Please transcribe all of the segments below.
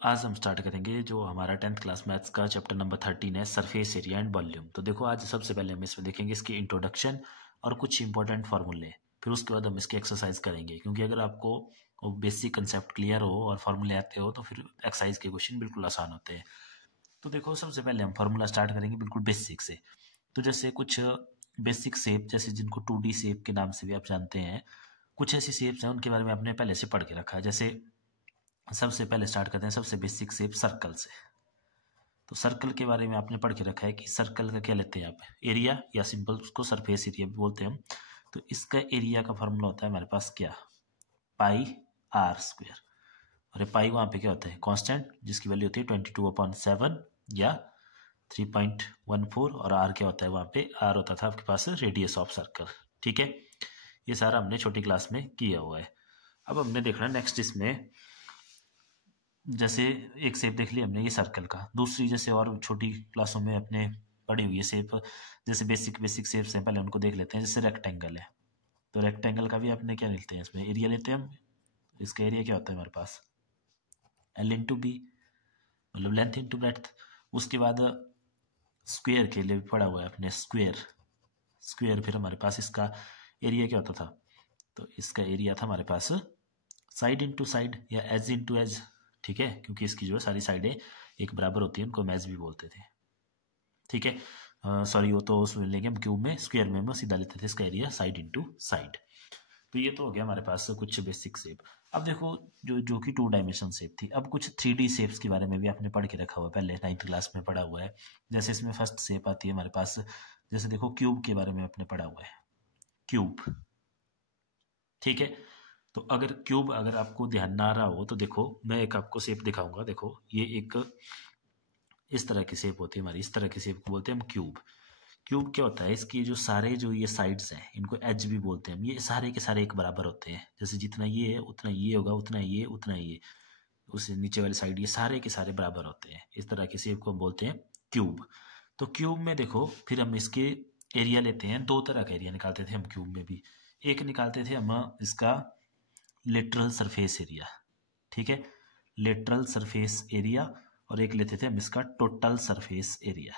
आज हम स्टार्ट करेंगे जो हमारा 10th क्लास मैथ्स का चैप्टर नंबर 13 है, सरफेस एरिया एंड वॉल्यूम। तो देखो आज सबसे पहले हम इसमें देखेंगे इसकी इंट्रोडक्शन और कुछ इंपॉर्टेंट फार्मूले, फिर उसके बाद हम इसकी एक्सरसाइज करेंगे। क्योंकि अगर आपको बेसिक कंसेप्ट क्लियर हो और फार्मूले आते हो तो फिर एक्सरसाइज के क्वेश्चन बिल्कुल आसान होते हैं। तो देखो सबसे पहले हम फार्मूला स्टार्ट करेंगे बिल्कुल बेसिक से। तो जैसे कुछ बेसिक शेप, जैसे जिनको 2D शेप के नाम से भी आप जानते हैं, कुछ ऐसी शेप्स हैं उनके बारे में आपने पहले से पढ़ के रखा है। जैसे सबसे पहले स्टार्ट करते हैं सबसे बेसिक शेप सर्कल से। तो सर्कल के बारे में आपने पढ़ के रखा है कि सर्कल का क्या लेते हैं आप, एरिया, या सिंपल उसको सरफेस एरिया भी बोलते हैं हम। तो इसका एरिया का फॉर्मूला होता है हमारे पास क्या, पाई आर स्क्वायर। और ये पाई वहाँ पे क्या होता है, कांस्टेंट, जिसकी वैल्यू होती है 22/7 या 3.14। और आर क्या होता है, वहाँ पे आर होता था आपके पास रेडियस ऑफ सर्कल। ठीक है, ये सारा हमने छोटी क्लास में किया हुआ है। अब हमने देखना नेक्स्ट इसमें, जैसे एक शेप देख ली हमने ये सर्कल का, दूसरी जैसे और छोटी क्लासों में अपने पढ़ी हुई है शेप, जैसे बेसिक शेप्स हैं पहले उनको देख लेते हैं। जैसे रेक्टेंगल है, तो रेक्टेंगल का भी अपने क्या लेते हैं, इसमें एरिया लेते हैं हम। इसका एरिया क्या होता है हमारे पास, L/B, मतलब लेंथ इंटू ब्रेड्थ। उसके बाद स्क्वेयर के लिए भी पढ़ा हुआ है अपने, स्क्वेयर फिर हमारे पास इसका एरिया क्या होता था, तो इसका एरिया था हमारे पास साइड इंटू साइड या एज इंटू एज। ठीक है, क्योंकि इसकी जो है सारी साइडें एक बराबर होती है, उनको हम एज भी बोलते थे। ठीक है, सॉरी वो तो उसमें लेंगे हम क्यूब में, स्क्वायर में हम सीधा लेते थे इसका एरिया साइड इंटू साइड। तो ये तो हो गया हमारे पास कुछ बेसिक शेप। अब देखो जो जो कि 2 डायमेंशन शेप थी, अब कुछ 3D शेप्स के बारे में भी आपने पढ़ के रखा हुआ है, पहले 9th क्लास में पढ़ा हुआ है। जैसे इसमें फर्स्ट शेप आती है हमारे पास, जैसे देखो क्यूब के बारे में आपने पढ़ा हुआ है, क्यूब। ठीक है, तो अगर क्यूब अगर आपको ध्यान ना रहा हो तो देखो मैं एक आपको शेप दिखाऊंगा। देखो ये एक इस तरह की शेप होती है हमारी, इस तरह की शेप को बोलते हैं हम क्यूब। क्यूब क्या होता है, इसकी जो सारे जो ये साइड्स हैं इनको एज भी बोलते हैं हम। ये सारे के सारे एक बराबर होते हैं, जैसे जितना ये है उतना ये होगा, उतना ये उतना ये, उससे नीचे वाली साइड, ये सारे के सारे बराबर होते हैं। इस तरह की शेप को हम बोलते हैं क्यूब। तो क्यूब में देखो फिर हम इसके एरिया लेते हैं, 2 तरह का एरिया निकालते थे हम क्यूब में भी। एक निकालते थे हम इसका लेटरल सरफेस एरिया, ठीक है, लेटरल सरफेस एरिया, और एक लेते थे हम इसका टोटल सरफेस एरिया।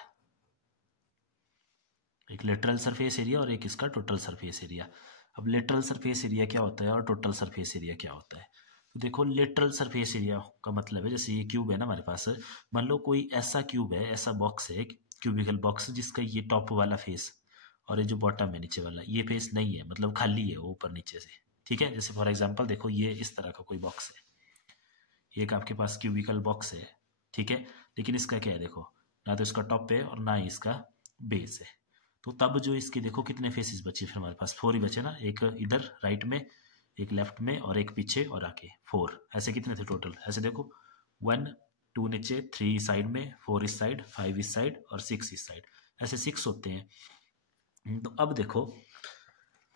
एक लेटरल सरफेस एरिया और एक इसका टोटल सरफेस एरिया। अब लेटरल सरफेस एरिया क्या होता है और टोटल सरफेस एरिया क्या होता है, तो देखो लेटरल सरफेस एरिया का मतलब है, जैसे ये क्यूब है ना हमारे पास, मान लो कोई ऐसा क्यूब है, ऐसा बॉक्स है, क्यूबिकल बॉक्स, जिसका ये टॉप वाला फेस और ये जो बॉटम है नीचे वाला, ये फेस नहीं है, मतलब खाली है वो ऊपर नीचे से। ठीक है, जैसे फॉर एग्जांपल देखो ये इस तरह का कोई बॉक्स है, एक आपके पास क्यूबिकल बॉक्स है। ठीक है, लेकिन इसका क्या है, देखो ना तो इसका टॉप है और ना ही इसका बेस है। तो तब जो इसके देखो कितने फेसेस बचे, फिर हमारे पास 4 ही बचे ना, एक इधर राइट में, एक लेफ्ट में और एक पीछे और आगे 4। ऐसे कितने थे टोटल, ऐसे देखो 1 2 नीचे, 3 साइड में, 4 इस साइड, 5 इस साइड और 6 इस साइड, ऐसे 6 होते हैं। तो अब देखो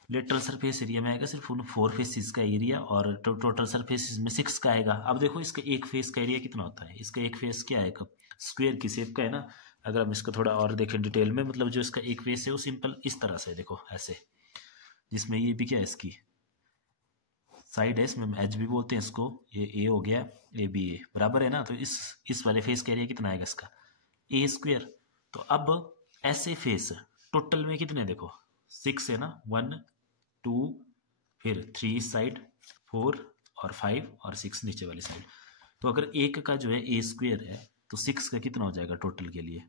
लेटरल सरफेस एरिया में आएगा सिर्फ उन 4 फेसेस का एरिया, और टोटल सरफेस में 6 का आएगा। अब देखो इसका एक फेस का एरिया कितना होता है, इसका एक फेस क्या आएगा, स्क्वायर की शेप का है ना। अगर हम इसको थोड़ा और देखें डिटेल में, मतलब जो इसका एक फेस है वो सिंपल इस तरह से देखो ऐसे, जिसमें ये भी क्या है, इसकी साइड है, इसमें हम एज भी बोलते हैं इसको, ये ए हो गया, ए बी ए बराबर है ना। तो इस वाले फेस का एरिया कितना आएगा इसका, ए स्क्वायर। तो अब ऐसे फेस टोटल में कितने, देखो 6 है ना, 1 2 फिर 3 इस साइड, 4 और 5 और 6 नीचे वाली साइड। तो अगर एक का जो है ए स्क्वायर है तो 6 का कितना हो जाएगा टोटल के लिए,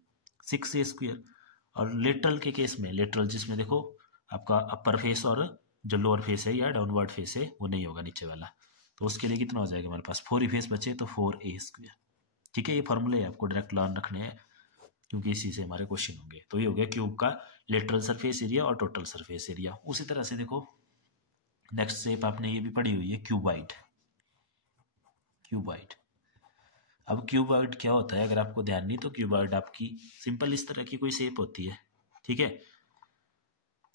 6 ए स्क्वायर। और लेटरल के केस में, लेटरल जिसमें देखो आपका अपर फेस और जो लोअर फेस है या डाउनवर्ड फेस है वो नहीं होगा नीचे वाला, तो उसके लिए कितना हो जाएगा हमारे पास, 4 ही फेस बचे, तो 4 ए स्क्वायर। ठीक है, ये फॉर्मूले आपको डायरेक्ट लर्न रखने हैं क्योंकि इसी से हमारे क्वेश्चन होंगे। तो ये हो गया क्यूब का लेटरल सरफेस एरिया और टोटल सरफेस एरिया। उसी तरह से देखो नेक्स्ट शेप आपने ये भी पढ़ी हुई है, क्यूबाइड। क्यूबाइड, अब क्यूबाइड क्या होता है अगर आपको ध्यान नहीं, तो क्यूबाइड आपकी सिंपल इस तरह की कोई शेप होती है। ठीक है,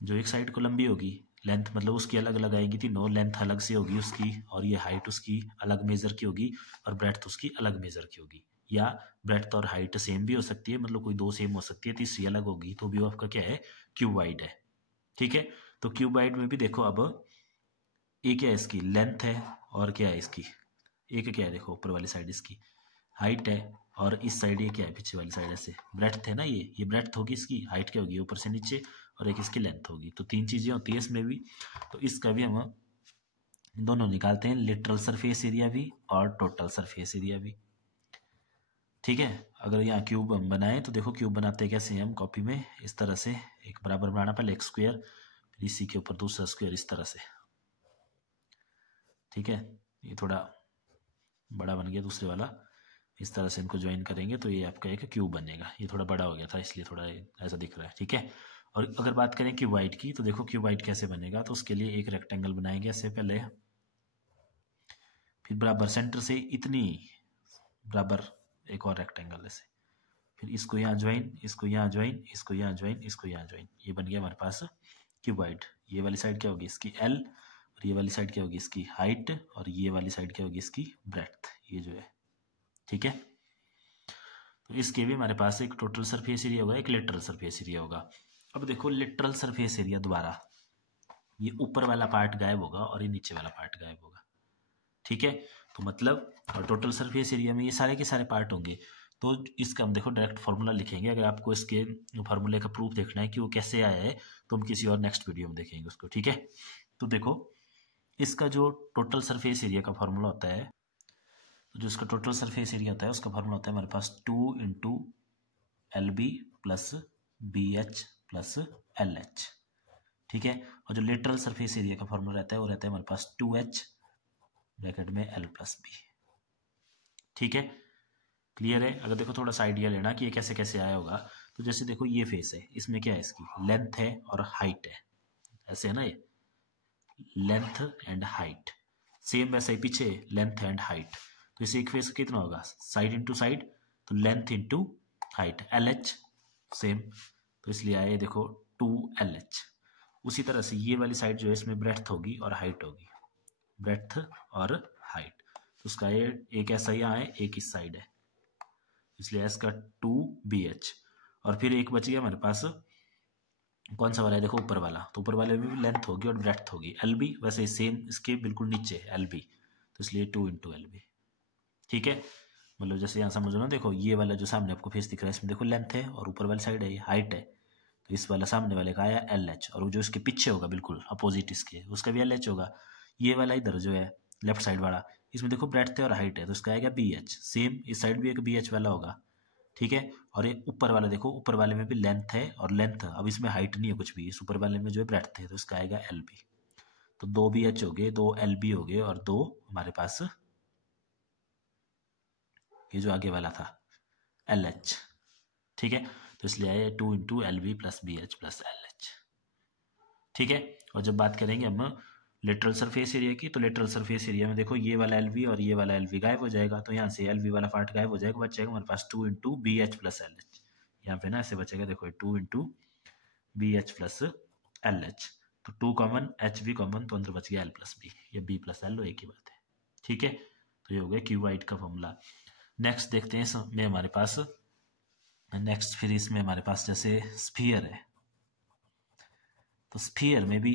जो एक साइड को लंबी होगी, लेंथ मतलब उसकी अलग अलग आएगी, तीनों लेंथ अलग से होगी उसकी, और ये हाइट उसकी अलग मेजर की होगी, और ब्रेड्थ उसकी अलग मेजर की होगी। या ब्रेड्थ और हाइट सेम भी हो सकती है, मतलब कोई 2 सेम हो सकती है, तीसरी अलग होगी, तो भी वो आपका क्या है, क्यूबाइड है। ठीक है, तो क्यूबाइड में भी देखो अब ये क्या है, इसकी लेंथ है, और क्या है इसकी, एक क्या है देखो ऊपर वाली साइड इसकी हाइट है, और इस साइड ये क्या है, पीछे वाली साइड ऐसे ब्रेड्थ है ना, ये ब्रेड्थ होगी इसकी, हाइट क्या होगी ऊपर से नीचे, और एक इसकी लेंथ होगी। तो 3 चीज़ें होती है इसमें भी। तो इसका भी हम दोनों निकालते हैं, लिटरल सरफेस एरिया भी और टोटल सरफेस एरिया भी। ठीक है, अगर यहाँ क्यूब हम बनाए तो देखो क्यूब बनाते हैं कैसे हम कॉपी में, इस तरह से एक बराबर बनाना, पहले एक स्क्वायर, फिर इसी के ऊपर दूसरा स्क्वायर, इस तरह से। ठीक है, ये थोड़ा बड़ा बन गया दूसरे वाला, इस तरह से इनको ज्वाइन करेंगे तो ये आपका एक क्यूब बनेगा। ये थोड़ा बड़ा हो गया था इसलिए थोड़ा ऐसा दिख रहा है। ठीक है, और अगर बात करें क्यूबाइड की तो देखो क्यूबाइड कैसे बनेगा, तो उसके लिए एक रेक्टेंगल बनाएंगे ऐसे पहले, फिर बराबर सेंटर से इतनी बराबर एक और रेक्टेंगल ऐसे, फिर इसको यहाँ ज्वाइन, इसको यहाँ ज्वाइन, इसको यहाँ ज्वाइन, इसको यहाँ ज्वाइन, ये बन गया हमारे पास क्यूबाइड। ये वाली साइड क्या होगी इसकी एल, और ये वाली साइड क्या होगी इसकी हाइट, और ये वाली साइड क्या होगी इसकी ब्रेड्थ, ये जो है। ठीक है, तो इसके भी हमारे पास एक टोटल सरफेस एरिया होगा, एक लिटरल सरफेस एरिया होगा। अब देखो लिटरल सरफेस एरिया दोबारा, ये ऊपर वाला पार्ट गायब होगा और ये नीचे वाला पार्ट गायब होगा। ठीक है, तो मतलब टोटल सरफेस एरिया में ये सारे के सारे पार्ट होंगे। तो इसका हम देखो डायरेक्ट फॉर्मूला लिखेंगे। अगर आपको इसके फार्मूले का प्रूफ देखना है कि वो कैसे आया है तो हम किसी और नेक्स्ट वीडियो में देखेंगे उसको। ठीक है, तो देखो इसका जो टोटल सरफेस एरिया का फॉर्मूला होता है, तो जो इसका टोटल सरफेस एरिया होता है उसका फॉर्मूला होता है हमारे पास 2 into LB plus BH plus LH। ठीक है, और जो लिटरल सरफेस एरिया का फॉर्मूला रहता है वो रहता है हमारे पास 2H ब्रैकेट में L प्लस B। ठीक है, क्लियर है। अगर देखो थोड़ा सा आइडिया लेना कि ये कैसे कैसे आया होगा, तो जैसे देखो ये फेस है, इसमें क्या है, इसकी लेंथ है और हाइट है, ऐसे है ना, ये लेंथ एंड हाइट। सेम वैसे ही पीछे लेंथ एंड हाइट, तो इसे एक फेस कितना होगा, साइड इंटू साइड, तो length into height LH same, तो इसलिए आए देखो 2LH। उसी तरह से ये वाली साइड जो है इसमें ब्रेड्थ होगी और हाइट होगी, ब्रेड्थ और हाइट, तो उसका ये एक ऐसा यहाँ है, एक इस साइड है, इसलिए इसका 2BH। और फिर एक बच गया हमारे पास, कौन सा वाला है, देखो ऊपर वाला, तो ऊपर वाले में भी लेंथ होगी और ब्रेड्थ होगी LB, वैसे सेम इसके बिल्कुल नीचे LB, तो इसलिए 2 इंटू LB। ठीक है, मतलब जैसे यहाँ समझो ना, देखो ये वाला जो सामने आपको फेस दिख रहा है इसमें देखो लेंथ है और ऊपर वाली साइड है ये हाइट है, तो इस वाला सामने वाले का आया LH, और वो जो इसके पीछे होगा बिल्कुल अपोजिट इसके, उसका भी LH होगा। ये वाला इधर जो है लेफ्ट साइड वाला, इसमें देखो ब्रेड्थ है और हाइट है, तो इसका आएगा BH, सेम इस साइड भी एक BH वाला होगा। ठीक है, और ये ऊपर वाला देखो, ऊपर वाले में भी लेंथ है और लेंथ, अब इसमें हाइट नहीं है कुछ भी, इस ऊपर वाले में जो है ब्रेड्थ है, तो इसका आएगा LB। तो 2 BH हो गए, 2 LB हो गए, और 2 हमारे पास ये जो आगे वाला था LH। ठीक है, तो इसलिए आया 2 into LB plus BH plus LH। ठीक है, और जब बात करेंगे हम लिटरल सरफेस एरिया की, तो लिटरल सरफेस एरिया में देखो ये वाला LB और ये वाला LB गायब हो जाएगा, तो यहाँ से LB वाला पार्ट गायब हो जाएगा, बचेगा हमारे पास 2 इंटू BH प्लस LH। यहाँ पे ना ऐसे बचेगा, देखो 2 इंटू BH प्लस LH, तो 2 कॉमन, H भी कॉमन, तो अंदर बच गया L प्लस B, ये B प्लस L एक ही बात है। ठीक है, तो ये हो गया क्यूबाइड का फॉर्मूला। नेक्स्ट देखते हैं इसमें हमारे पास, नेक्स्ट फिर इसमें हमारे पास जैसे स्फीयर है, तो स्फीयर में भी,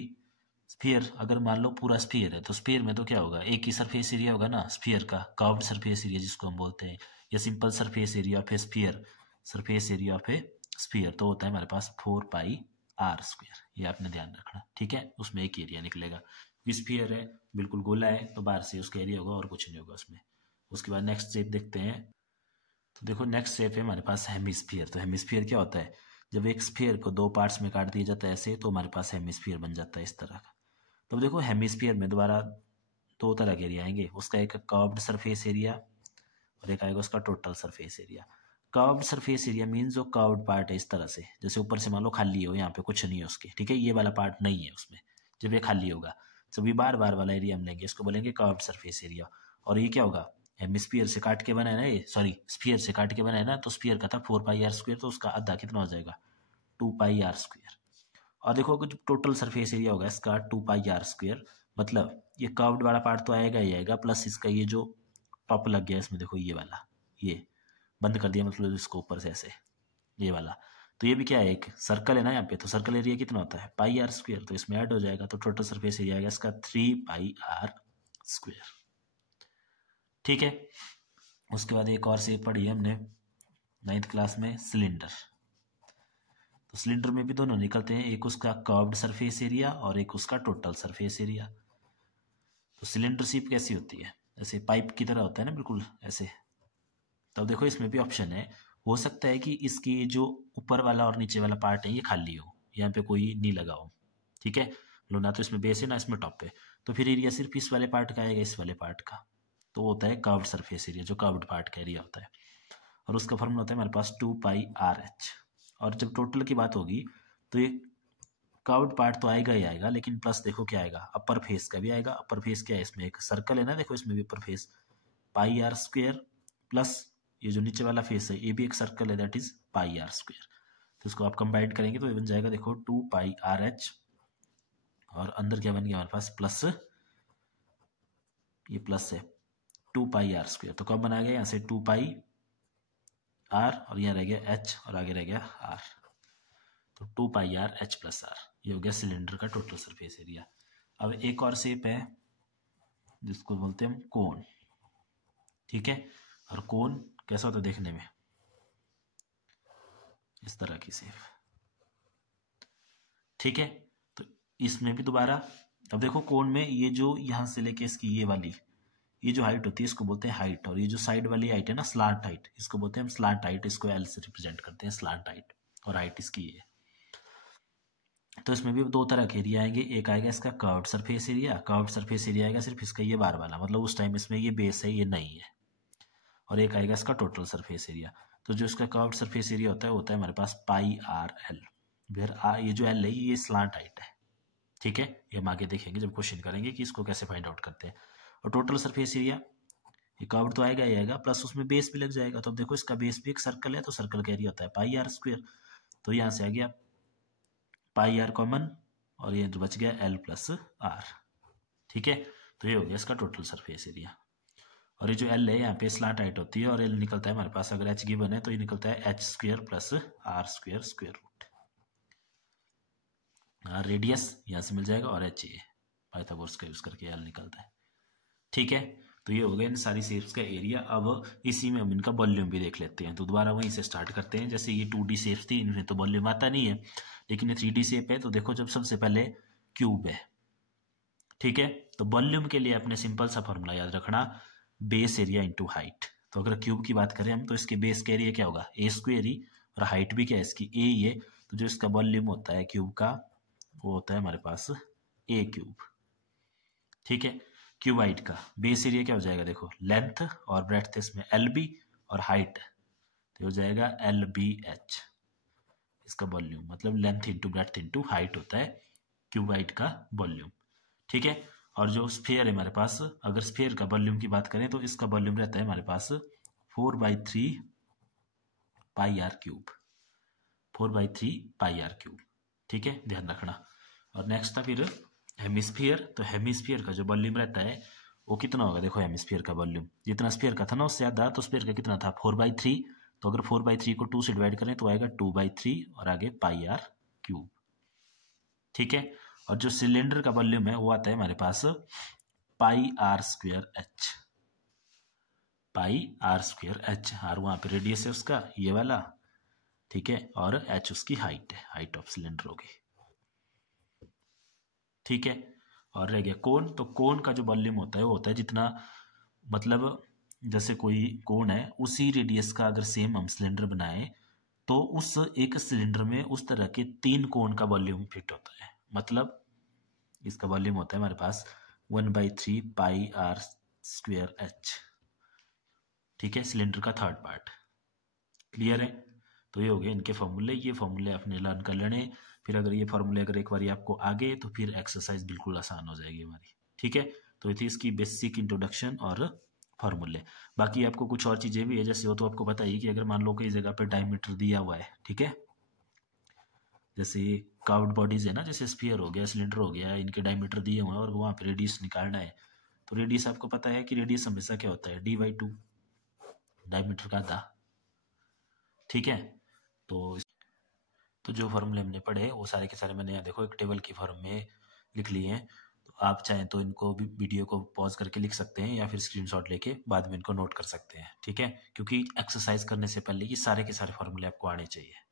स्फीयर अगर मान लो पूरा स्फीयर है, तो स्फीयर में तो क्या होगा, एक ही सरफेस एरिया होगा ना स्फीयर का, कर्व्ड सरफेस एरिया जिसको हम बोलते हैं, या simple surface area of A sphere, surface area of A sphere, तो होता है हमारे पास 4πr²। ये आपने ध्यान रखना। ठीक है, उसमें एक एरिया निकलेगा, स्फीयर है बिल्कुल गोला है, तो बाहर से उसका एरिया होगा और कुछ नहीं होगा उसमें। उसके बाद नेक्स्ट शेप देखते हैं, तो देखो नेक्स्ट शेप है हमारे पास हेमिस्फीयर। तो हेमिस्फीयर क्या होता है, जब एक स्फीयर को 2 पार्ट्स में काट दिया जाता है ऐसे, तो हमारे पास हेमिस्फीयर बन जाता है इस तरह का। तो देखो हेमिस्फीयर में दोबारा 2 तरह के एरिया आएंगे, उसका एक कर्व्ड सरफेस एरिया और एक आएगा उसका total surface area. Curved surface area means जो कर्व्ड पार्ट है इस तरह से, जैसे ऊपर से मान लो खाली हो, यहाँ पे कुछ नहीं है उसके, ठीक है, ये वाला पार्ट नहीं है उसमें, जब ये खाली होगा, जब ये बार बार वाला एरिया हम लेंगे, इसको बोलेंगे कर्व्ड सरफेस एरिया। और ये क्या होगा, हेमिस्फीयर से काट के बना है ना ये, सॉरी स्फीयर से काट के बना है ना, तो स्फीयर का था 4πr², तो उसका आधा कितना हो जाएगा 2πr²। और देखो जो टोटल सरफेस एरिया होगा इसका 2πr², मतलब ये कर्व्ड वाला पार्ट तो आएगा ही आएगा, प्लस इसका ये जो टॉप लग गया इसमें देखो ये वाला, ये बंद कर दिया, मतलब इसको ऊपर से ऐसे ये वाला, तो ये भी क्या है, एक सर्कल है ना यहाँ पे, तो सर्कल एरिया कितना होता है πr², तो इसमें ऐड हो जाएगा, तो टोटल सरफेस एरिया आएगा इसका 3πr²। ठीक है, उसके बाद एक और शेप पढ़ी है हमने 9th क्लास में, सिलेंडर। तो सिलेंडर में भी दोनों निकलते हैं, एक उसका कर्व्ड सरफेस एरिया और एक उसका टोटल सरफेस एरिया। तो सिलेंडर शेप कैसी होती है, ऐसे पाइप की तरह होता है ना, बिल्कुल ऐसे। तो देखो इसमें भी ऑप्शन है, हो सकता है कि इसकी जो ऊपर वाला और नीचे वाला पार्ट है ये खाली हो, यहाँ पे कोई नहीं लगा हो, ठीक है, लो ना तो इसमें बेस है ना इसमें टॉप है, तो फिर एरिया सिर्फ इस वाले पार्ट का आएगा, इस वाले पार्ट का। तो वो होता है कर्व्ड सरफेस एरिया, जो कर्व्ड पार्ट का एरिया होता है, और उसका फॉर्मूला होता है हमारे पास 2πr/h। और जब टोटल की बात होगी तो ये कर्व्ड पार्ट तो आएगा ही आएगा, लेकिन प्लस देखो क्या आएगा, अपर फेस का भी आएगा। अपर फेस क्या है, इसमें एक सर्कल है ना, देखो इसमें भी अपर फेस πr² प्लस ये जो नीचे वाला फेस है ये भी एक सर्कल है, दैट इज πr²। तो इसको आप कंबाइन करेंगे तो ये बन जाएगा देखो 2πr/h, और अंदर क्या बन गया हमारे पास प्लस, ये प्लस है 2πr²। तो कब बना गया यहाँ से 2πr, और यहाँ रह गया h और आगे रह गया r, तो 2πr/h+r, ये हो गया सिलेंडर का टोटल सरफेस एरिया। अब एक और शेप है जिसको बोलते हैं हम कोन, ठीक है। और कोन कैसा होता है देखने में, इस तरह की शेप, ठीक है। तो इसमें भी दोबारा, अब देखो कोन में ये जो यहाँ से लेके इसकी ये वाली, ये जो हाइट होती है इसको बोलते हैं हाइट, और ये जो साइड वाली हाइट है ना स्लांट हाइट, इसको बोलते हैं हम स्लांट हाइट, इसको एल से रिप्रेजेंट करते हैं स्लांट हाइट, और हाइट इसकी ये है। तो इसमें भी दो तरह के एरिया आएंगे, एक आएगा इसका curved surface area, curved surface area आएगा सिर्फ इसका ये बार वाला, मतलब उस टाइम इसमें ये बेस है ये नहीं है, और एक आएगा इसका टोटल सरफेस एरिया। तो जो इसका कर्व्ड सरफेस एरिया होता है हमारे पास πrl, फिर ये जो एल है ये स्लांट हाइट है, ठीक है। ये हम आगे देखेंगे जब क्वेश्चन करेंगे कि इसको कैसे फाइंड आउट करते हैं। और टोटल सरफेस एरिया, ये कर्व तो आएगा ही आएगा, प्लस उसमें बेस भी लग जाएगा। तो अब देखो इसका बेस भी एक सर्कल है, तो सर्कल का एरिया होता है πr², तो यहाँ से आ गया πr कॉमन, और ये जो बच गया l+r, ठीक है। तो ये हो गया इसका टोटल सरफेस एरिया। और ये जो l है यहाँ पे स्लांट हाइट होती है, और l निकलता है हमारे पास, अगर h गिवन है तो ये निकलता है h² + r² square root. Radius यहाँ से मिल जाएगा, और h ये पाइथागोरस का यूज करके l निकलता है, ठीक है। तो ये हो गया इन सारी शेप्स का एरिया। अब इसी में हम इनका वॉल्यूम भी देख लेते हैं, तो दोबारा वहीं से स्टार्ट करते हैं। जैसे ये 2D शेप्स थी, इनमें तो वॉल्यूम आता नहीं है, लेकिन ये 3D शेप है। तो देखो जब सबसे पहले क्यूब है, ठीक है, तो वॉल्यूम के लिए अपने सिंपल सा फॉर्मूला याद रखना, बेस एरिया इंटू हाइट। तो अगर क्यूब की बात करें हम, तो इसके बेस का एरिया क्या होगा a² ही, और हाइट भी क्या है इसकी a ही है। तो जो इसका वॉल्यूम होता है क्यूब का वो होता है हमारे पास a³, ठीक है। क्यूबाइट का बेस एरिया क्या हो जाएगा, देखो लेंथ और ब्रेड्थ इसमें LB, और हाइट तो हो जाएगा LBH। इसका वॉल्यूम मतलब length into breadth into height होता है क्यूबाइट का वॉल्यूम, ठीक है। और जो स्फीयर है हमारे पास, अगर स्फीयर का वॉल्यूम की बात करें तो इसका वॉल्यूम रहता है हमारे पास 4/3 πr³, 4/3 πr³, ठीक है, ध्यान रखना। और नेक्स्ट था फिर हेमिस्फीयर। तो हेमिस्फीयर का जो वॉल्यूम रहता है वो कितना होगा, देखो हेमिस्फीयर का वॉल्यूम जितना स्फीयर का था ना उससे ज्यादा, तो स्फीयर का कितना था 4/3, तो अगर 4/3 को 2 से डिवाइड करें तो आएगा 2/3 और आगे πr³, ठीक है। और जो सिलेंडर का वॉल्यूम है वो आता है हमारे पास πr²h, πr²h, r वहां पे रेडियस है उसका ये वाला, ठीक है, और h उसकी हाइट है, हाइट ऑफ सिलेंडर होगी, ठीक है। और रह गया कोन। तो कोन का जो वॉल्यूम होता है वो होता है जितना, मतलब जैसे कोई कोन है उसी रेडियस का अगर सेम हम सिलेंडर बनाए तो उस एक सिलेंडर में उस तरह के 3 कोन का वॉल्यूम फिट होता है। मतलब इसका वॉल्यूम होता है हमारे पास 1/3 πr²h, ठीक है, सिलेंडर का थर्ड पार्ट, क्लियर है। तो ये हो गए इनके फॉर्मूले, ये फॉर्मूले आपने लर्न कर लेने। फिर अगर ये फॉर्मूले अगर एक बार आपको आ गए तो फिर एक्सरसाइज बिल्कुल आसान हो जाएगी हमारी, ठीक है। तो ये थी इसकी बेसिक इंट्रोडक्शन और फॉर्मूले। बाकी आपको कुछ और चीजें भी है, जैसे वो तो आपको पता ही कि अगर मान लो कई जगह पे डायमीटर दिया हुआ है, ठीक है, जैसे कर्व्ड बॉडीज है ना, जैसे स्फीयर हो गया, सिलेंडर हो गया, इनके डायमीटर दिए हुए हैं और वहाँ पे रेडियस निकालना है। तो रेडियस आपको पता है कि रेडियस हमेशा क्या होता है d/2, डायमीटर का आधा, ठीक है। तो जो फॉर्मूले हमने पढ़े वो सारे के सारे मैंने यहाँ देखो एक टेबल की फॉर्म में लिख लिए हैं। तो आप चाहें तो इनको भी वीडियो को पॉज करके लिख सकते हैं या फिर स्क्रीनशॉट लेके बाद में इनको नोट कर सकते हैं, ठीक है, क्योंकि एक्सरसाइज करने से पहले ये सारे के सारे फॉर्मूले आपको आने चाहिए।